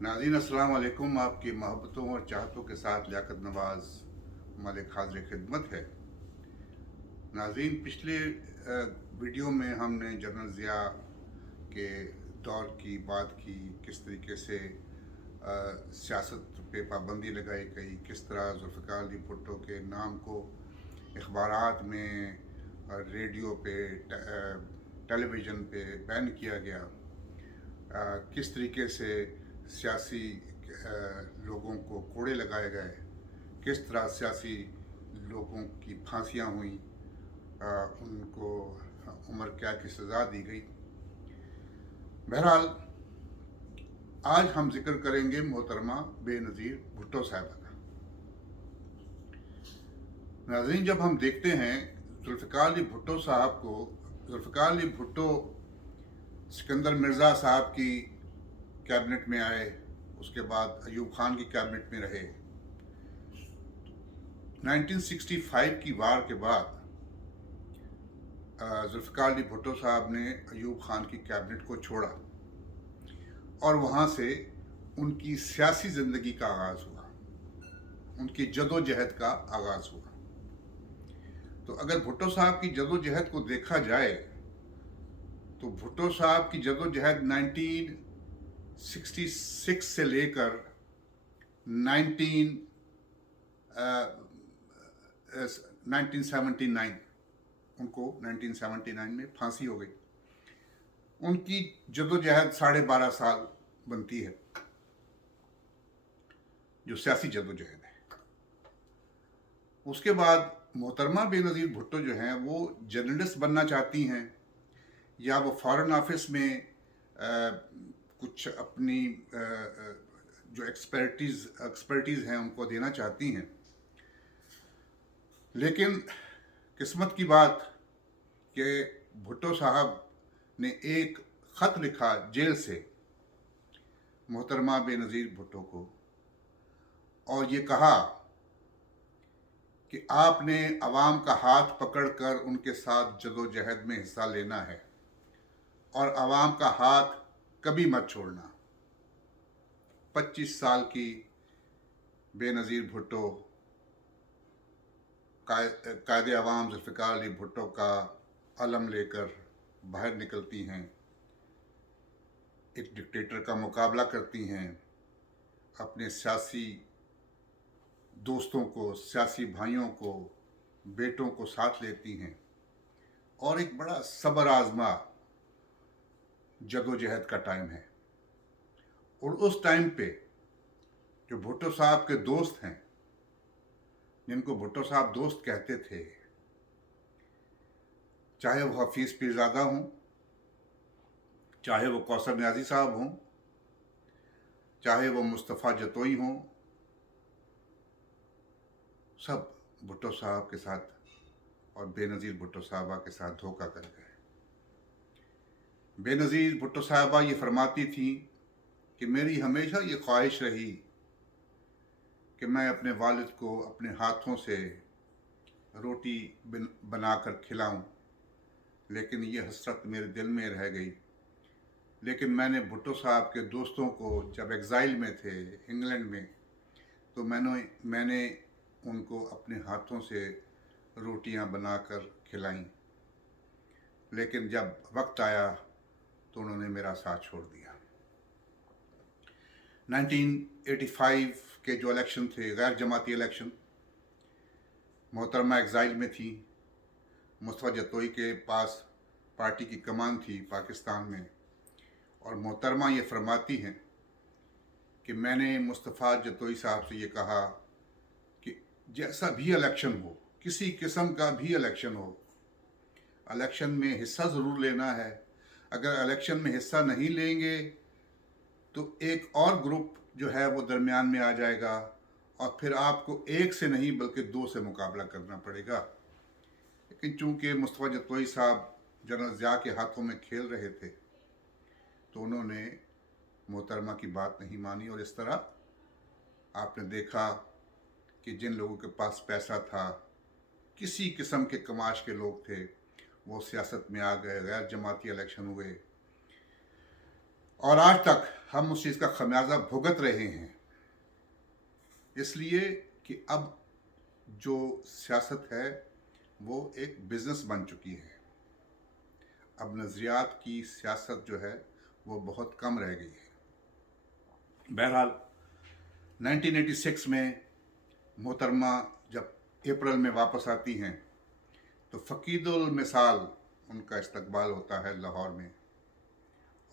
नाज़रीन अस्सलाम वालेकुम। आपकी मोहब्बतों और चाहतों के साथ लियाकत नवाज़ मलिक हाज़िर खिदमत है। नाज़रीन, पिछले वीडियो में हमने जनरल ज़िया के दौर की बात की, किस तरीके से सियासत पे पाबंदी लगाई गई, किस तरह ज़ुल्फ़िकार अली भुट्टो के नाम को अखबारात में, रेडियो पे, टेलीविज़न पे बैन किया गया, किस तरीके से सियासी लोगों को कोड़े लगाए गए, किस तरह सियासी लोगों की फांसियां हुई, उनको उम्र कैद की सज़ा दी गई। बहरहाल आज हम जिक्र करेंगे मोहतरमा बेनज़ीर भुट्टो साहिबा का। नाज़रीन, जब हम देखते हैं ज़ुल्फ़िकार अली भुट्टो साहब को, ज़ुल्फ़िकार अली भुट्टो सिकंदर मिर्ज़ा साहब की कैबिनेट में आए, उसके बाद अयूब खान की कैबिनेट में रहे। 1965 की वार के बाद ज़ुल्फ़िकार अली भुट्टो साहब ने अयूब खान की कैबिनेट को छोड़ा और वहाँ से उनकी सियासी ज़िंदगी का आगाज़ हुआ, उनकी जदोजहद का आगाज़ हुआ। तो अगर भुट्टो साहब की जदोजहद को देखा जाए तो भुट्टो साहब की जदोजहद 1966 से लेकर 1979, उनको 1979 में फांसी हो गई। उनकी जदोजहद 12.5 साल बनती है, जो सियासी जदोजहद है। उसके बाद मोहतरमा बेनज़ीर भुट्टो जो हैं वो जर्नलिस्ट बनना चाहती हैं, या वो फॉरेन ऑफिस में कुछ अपनी जो एक्सपर्टीज़ हैं उनको देना चाहती हैं। लेकिन किस्मत की बात कि भुट्टो साहब ने एक ख़त लिखा जेल से मोहतरमा बेनज़ीर भुट्टो को, और ये कहा कि आपने अवाम का हाथ पकड़कर उनके साथ जदोजहद में हिस्सा लेना है और अवाम का हाथ कभी मत छोड़ना। 25 साल की बेनज़ीर भुट्टो कायदे अवाम ज़ुल्फ़िकार अली भुट्टो का अलम लेकर बाहर निकलती हैं, एक डिक्टेटर का मुकाबला करती हैं, अपने सियासी दोस्तों को, सियासी भाइयों को, बेटों को साथ लेती हैं और एक बड़ा सब्र आज़मा जदोजहद का टाइम है। और उस टाइम पे जो भुट्टो साहब के दोस्त हैं, जिनको भुट्टो साहब दोस्त कहते थे, चाहे वो हफीज़ पीरज़ादा हों, चाहे वो कौसर न्याज़ी साहब हों, चाहे वो मुस्तफ़ा जतोई हों, सब भुट्टो साहब के साथ और बेनज़ीर भुट्टो साहबा के साथ धोखा कर गए। बेनज़ीर भुट्टो साहबा ये फरमाती थी कि मेरी हमेशा ये ख्वाहिश रही कि मैं अपने वालिद को अपने हाथों से रोटी बनाकर खिलाऊं, लेकिन ये हसरत मेरे दिल में रह गई। लेकिन मैंने भुट्टो साहब के दोस्तों को, जब एग्ज़ाइल में थे इंग्लैंड में, तो मैंने उनको अपने हाथों से रोटियां बनाकर खिलाईं, लेकिन जब वक्त आया तो उन्होंने मेरा साथ छोड़ दिया। 1985 के जो इलेक्शन थे, गैर जमाती इलेक्शन, मोहतरमा एग्ज़ाइल में थी, मुस्तफ़ा जतोई के पास पार्टी की कमान थी पाकिस्तान में, और मोहतरमा ये फरमाती हैं कि मैंने मुस्तफ़ा जतोई साहब से ये कहा कि जैसा भी इलेक्शन हो, किसी किस्म का भी इलेक्शन हो, इलेक्शन में हिस्सा ज़रूर लेना है। अगर इलेक्शन में हिस्सा नहीं लेंगे तो एक और ग्रुप जो है वो दरमियान में आ जाएगा और फिर आपको एक से नहीं बल्कि दो से मुकाबला करना पड़ेगा। लेकिन चूंकि मुस्तफ़ा जतोई साहब जनरल ज़िया के हाथों में खेल रहे थे, तो उन्होंने मोहतरमा की बात नहीं मानी, और इस तरह आपने देखा कि जिन लोगों के पास पैसा था, किसी किस्म के कमाश के लोग थे, वो सियासत में आ गए, गैर जमाती इलेक्शन हुए, और आज तक ہم اس چیز کا خمیازہ بھگت رہے ہیں، اس لیے کہ اب جو سیاست ہے وہ ایک بزنس بن چکی ہے. اب نظریات کی سیاست جو ہے وہ بہت کم رہ گئی ہے. بہرحال 1986 میں محترمہ جب اپریل میں واپس آتی ہیں تو فقید المثال ان کا استقبال ہوتا ہے لاہور میں،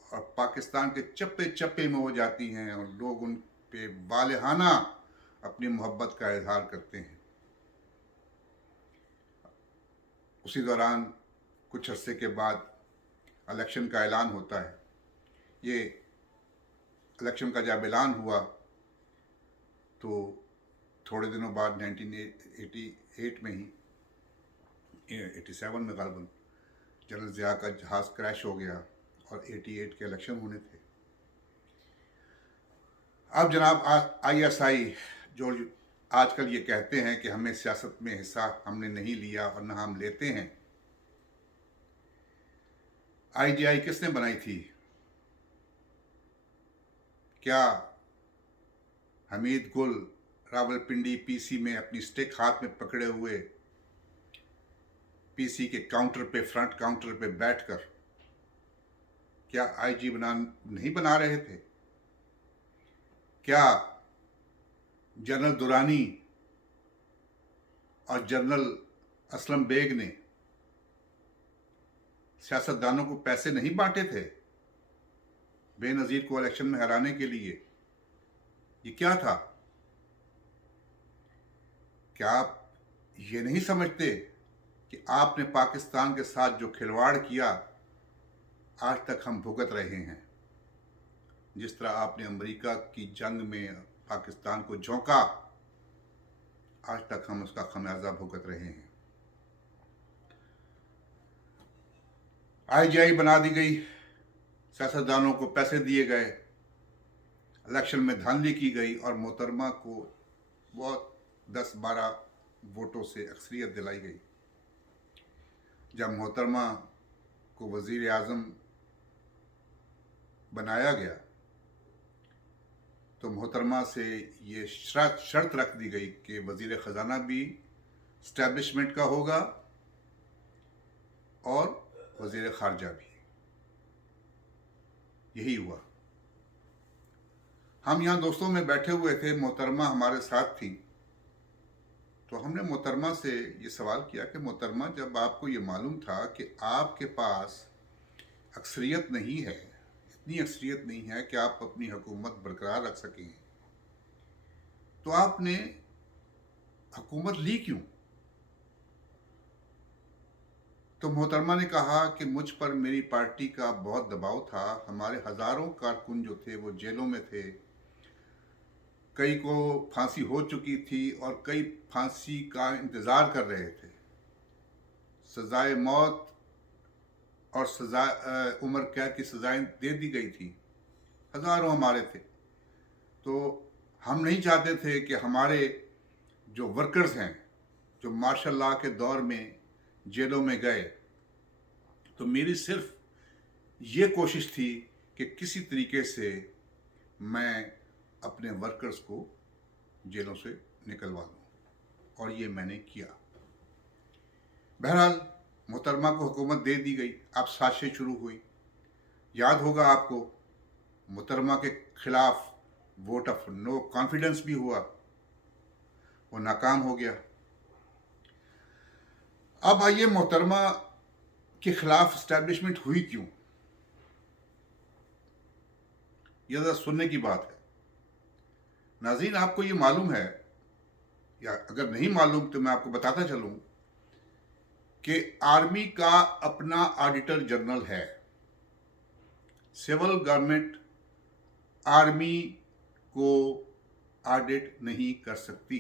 اور پاکستان کے چپے چپے میں ہو جاتی ہیں اور لوگ ان پہ والہانہ اپنی محبت کا اظہار کرتے ہیں. اسی دوران کچھ عرصے کے بعد الیکشن کا اعلان ہوتا ہے. یہ الیکشن کا جب اعلان ہوا تو تھوڑے دنوں بعد 1988 میں ہی 87 میں غالباً جنرل ضیاء کا جہاز کریش ہو گیا اور 88 کے الیکشن ہونے تھے. اب جناب ISI جو آج کل یہ کہتے ہیں کہ ہمیں سیاست میں حصہ ہم نے نہیں لیا اور نہ ہم لیتے ہیں. IGI کس نے بنائی تھی؟ کیا حمید گل راولپنڈی PC میں اپنی سٹک ہاتھ میں پکڑے ہوئے PC کے کاؤنٹر پہ فرنٹ کاؤنٹر پہ بیٹھ کر کیا IG نہیں بنا رہے تھے؟ کیا جنرل درانی اور جنرل اسلم بیگ نے سیاستدانوں کو پیسے نہیں بانٹے تھے بے نظیر کو الیکشن میں ہرانے کے لیے؟ یہ کیا تھا؟ کیا آپ یہ نہیں سمجھتے کہ آپ نے پاکستان کے ساتھ جو کھلواڑ کیا آج تک ہم بھگت رہے ہیں؟ جس طرح آپ نے امریکہ کی جنگ میں پاکستان کو جھونکا، آج تک ہم اس کا خمیازہ بھگت رہے ہیں. IGI بنا دی گئی، سیاستدانوں کو پیسے دیے گئے، الیکشن میں دھاندلی کی گئی اور محترمہ کو بہت 10-12 ووٹوں سے اکثریت دلائی گئی. جب محترمہ کو وزیر اعظم بنایا گیا تو محترمہ سے یہ شرط رکھ دی گئی کہ وزیر خزانہ بھی اسٹیبلشمنٹ کا ہوگا اور وزیر خارجہ بھی. یہی ہوا. ہم یہاں دوستوں میں بیٹھے ہوئے تھے، محترمہ ہمارے ساتھ تھی، تو ہم نے محترمہ سے یہ سوال کیا کہ محترمہ جب آپ کو یہ معلوم تھا کہ آپ کے پاس اکثریت نہیں ہے، اتنی اکثریت نہیں ہے کہ آپ اپنی حکومت برقرار رکھ سکیں، تو آپ نے حکومت لی کیوں؟ تو محترمہ نے کہا کہ مجھ پر میری پارٹی کا بہت دباؤ تھا. ہمارے ہزاروں کارکن جو تھے وہ جیلوں میں تھے، کئی کو پھانسی ہو چکی تھی اور کئی پھانسی کا انتظار کر رہے تھے. سزائے موت اور عمر قید کی سزائیں دے دی گئی تھی، ہزاروں ہمارے تھے. تو ہم نہیں چاہتے تھے کہ ہمارے جو ورکرز ہیں جو مارشل لاء کے دور میں جیلوں میں گئے، تو میری صرف یہ کوشش تھی کہ کسی طریقے سے میں اپنے ورکرز کو جیلوں سے نکلوا دوں، اور یہ میں نے کیا. بہرحال محترمہ کو حکومت دے دی گئی. اب سازشیں شروع ہوئی. یاد ہوگا آپ کو محترمہ کے خلاف ووٹ آف نو کانفیڈنس بھی ہوا، وہ ناکام ہو گیا. اب آئیے محترمہ کے خلاف اسٹیبلشمنٹ ہوئی کیوں؟ یہ ذرا سننے کی بات ہے. ناظرین، آپ کو یہ معلوم ہے یا اگر نہیں معلوم تو میں آپ کو بتاتا چلوں کہ آرمی کا اپنا آڈیٹر جنرل ہے. سول گورنمنٹ آرمی کو آڈٹ نہیں کر سکتی.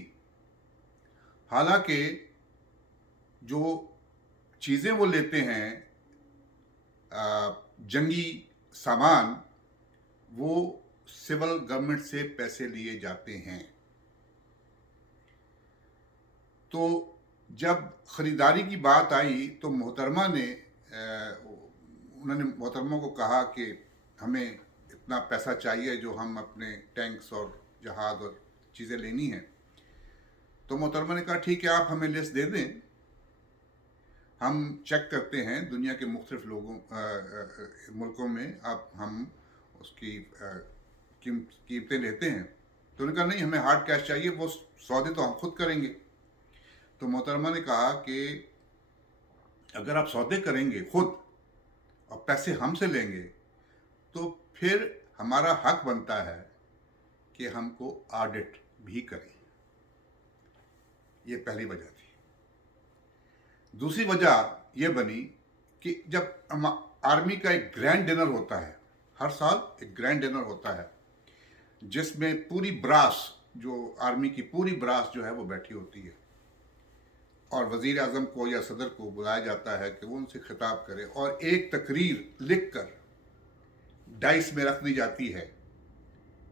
حالانکہ جو چیزیں وہ لیتے ہیں جنگی سامان، وہ سول گورنمنٹ سے پیسے لیے جاتے ہیں. تو جب خریداری کی بات آئی تو محترمہ نے محترمہ کو کہا کہ ہمیں इतना पैसा चाहिए जो हम अपने टैंक्स और जहाज़ और चीज़ें लेनी हैं। तो मोहतरमा ने कहा ठीक है, आप हमें लिस्ट दे दें, हम चेक करते हैं दुनिया के मुख्तलिफ मुल्कों में हम उसकी कीमतें लेते हैं। तो उन्होंने कहा नहीं, हमें हार्ड कैश चाहिए, वो सौदे तो हम खुद करेंगे। तो मोहतरमा ने कहा कि अगर आप सौदे करेंगे खुद और पैसे हमसे लेंगे तो फिर हमारा हक बनता है कि हमको ऑडिट भी करें। ये पहली वजह थी। दूसरी वजह यह बनी कि जब आर्मी का एक ग्रैंड डिनर होता है, हर साल एक ग्रैंड डिनर होता है जिसमें पूरी ब्रास, जो आर्मी की पूरी ब्रास जो है वो बैठी होती है, और वज़ीर आज़म को या सदर को बुलाया जाता है कि वो उनसे खिताब करे, और एक तकरीर लिख कर डाइस में रख दी जाती है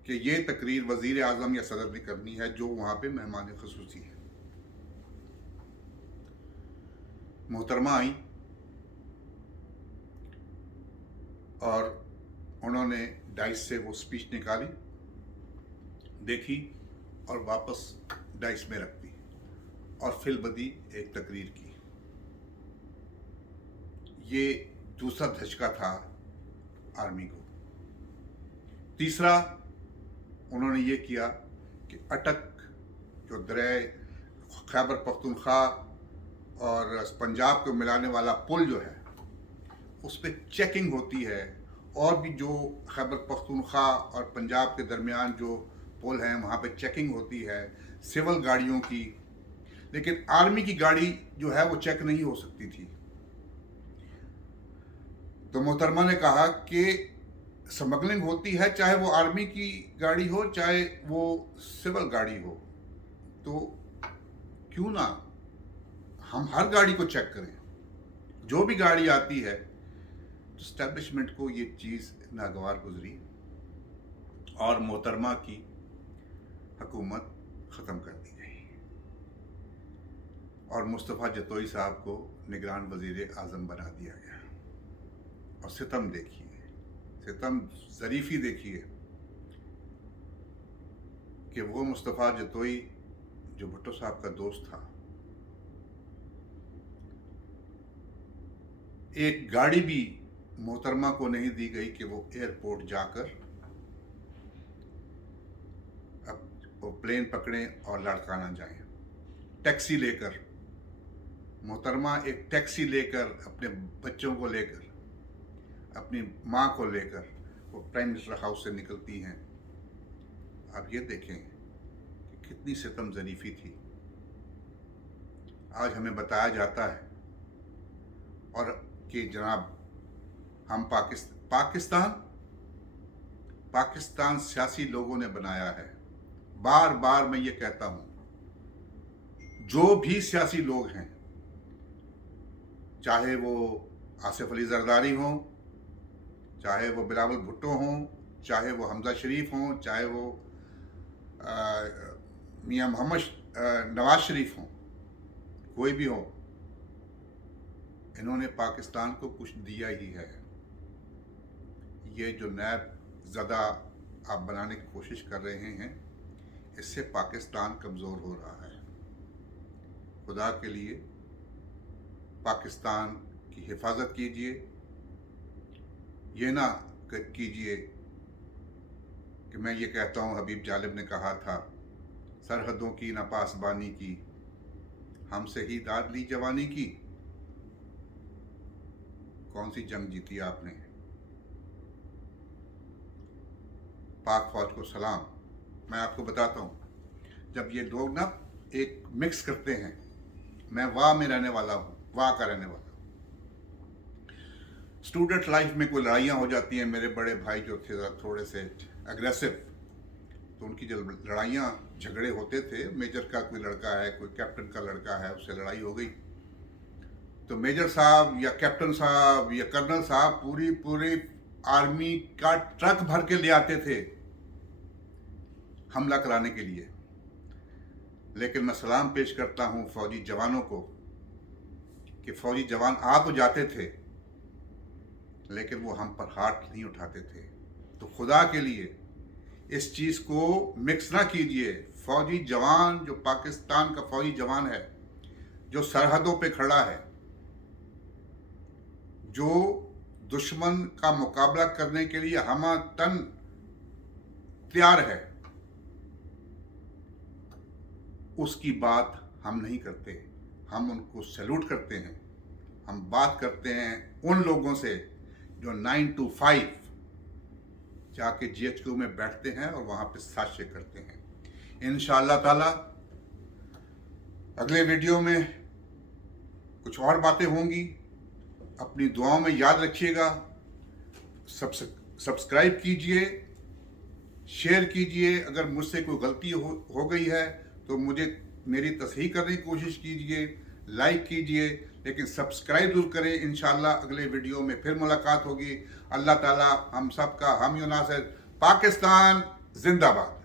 कि ये तकरीर वज़ीर आज़म या सदर ने करनी है जो वहाँ पे मेहमान ख़ुसूसी है। मोहतरमा आई और उन्होंने डाइस से वो स्पीच निकाली, देखी और वापस डाइस में रख दी और फिलबदी एक तकरीर की। ये दूसरा धचका था आर्मी को। तीसरा, उन्होंने ये किया कि अटक, जो दरिया खैबर पख्तूनख्वा और पंजाब को मिलाने वाला पुल जो है उस पर चेकिंग होती है, और भी जो खैबर पख्तूनख्वा और पंजाब के दरमियान जो पुल हैं वहाँ पे चेकिंग होती है सिविल गाड़ियों की, लेकिन आर्मी की गाड़ी जो है वो चेक नहीं हो सकती थी। तो मोहतरमा ने कहा कि स्मगलिंग होती है, चाहे वो आर्मी की गाड़ी हो चाहे वो सिविल गाड़ी हो, तो क्यों ना हम हर गाड़ी को चेक करें। जो भी गाड़ी आती है तो एस्टेब्लिशमेंट को ये चीज़ नागवार गुजरी और मोहतरमा की हुकूमत ख़त्म कर दी गई और मुस्तफ़ा जतोई साहब को निगरान वज़ीर आज़म बना दिया गया। और सितम देखिए, सितम ज़रीफ़ी देखिए कि वो मुस्तफ़ा जतोई जो भुट्टो साहब का दोस्त था, एक गाड़ी भी मोहतरमा को नहीं दी गई कि वो एयरपोर्ट जाकर अब वो प्लेन पकड़ें और लड़काना जाएं। टैक्सी लेकर, मोहतरमा एक टैक्सी लेकर अपने बच्चों को लेकर, अपनी माँ को लेकर वो प्राइम मिनिस्टर हाउस से निकलती हैं। आप ये देखें कि कितनी सितम ज़रीफ़ी थी। आज हमें बताया जाता है और कि जनाब हम पाकिस्तान सियासी लोगों ने बनाया है। बार बार मैं ये कहता हूँ, जो भी सियासी लोग हैं, चाहे वो आसिफ अली जरदारी हों, चाहे वो बिलावल भुट्टो हों, चाहे वो हमजा शरीफ हों, चाहे वो मियां मोहम्मद नवाज शरीफ हों, कोई भी हो, इन्होंने पाकिस्तान को कुछ दिया ही है। ये जो नैब ज़दा आप बनाने की कोशिश कर रहे हैं, इससे पाकिस्तान कमज़ोर हो रहा है। खुदा के लिए पाकिस्तान की हिफाजत कीजिए, ये ना कीजिए कि मैं ये कहता हूँ, हबीब जालिब ने कहा था, सरहदों की न पासबानी की, हमसे ही दाद ली जवानी की। कौन सी जंग जीती आपने? पाक फौज को सलाम। मैं आपको बताता हूँ, जब ये लोग ना एक मिक्स करते हैं, मैं वाह में रहने वाला हूँ, वाह का रहने वाला हूँ। स्टूडेंट लाइफ में कोई लड़ाइयाँ हो जाती हैं, मेरे बड़े भाई जो थे थोड़े से अग्रेसिव, तो उनकी जब लड़ाइयाँ झगड़े होते थे, मेजर का कोई लड़का है, कोई कैप्टन का लड़का है, उससे लड़ाई हो गई, तो मेजर साहब या कैप्टन साहब या कर्नल साहब पूरी आर्मी का ट्रक भर के ले आते थे हमला कराने के लिए। लेकिन मैं सलाम पेश करता हूँ फौजी जवानों को कि फौजी जवान आ तो जाते थे, लेकिन वो हम पर हाथ नहीं उठाते थे। तो खुदा के लिए इस चीज़ को मिक्स ना कीजिए। फौजी जवान, जो पाकिस्तान का फौजी जवान है, जो सरहदों पे खड़ा है, जो दुश्मन का मुकाबला करने के लिए हमतन तैयार है, उसकी बात हम नहीं करते। हम उनको सैल्यूट करते हैं। हम बात करते हैं उन लोगों से जो 9 to 5 जाके GHQ में बैठते हैं और वहाँ पे साजिशें करते हैं। इंशाअल्लाह ताला अगले वीडियो में कुछ और बातें होंगी। अपनी दुआओं में याद रखिएगा। सब्सक्राइब कीजिए, शेयर कीजिए। अगर मुझसे कोई गलती हो गई है तो मुझे मेरी तसहीह करने की कोशिश कीजिए, लाइक कीजिए, लेकिन सब्सक्राइब जरूर करें। इंशाअल्लाह अगले वीडियो में फिर मुलाकात होगी। अल्लाह ताला हम सब का हामी नासिर। पाकिस्तान जिंदाबाद।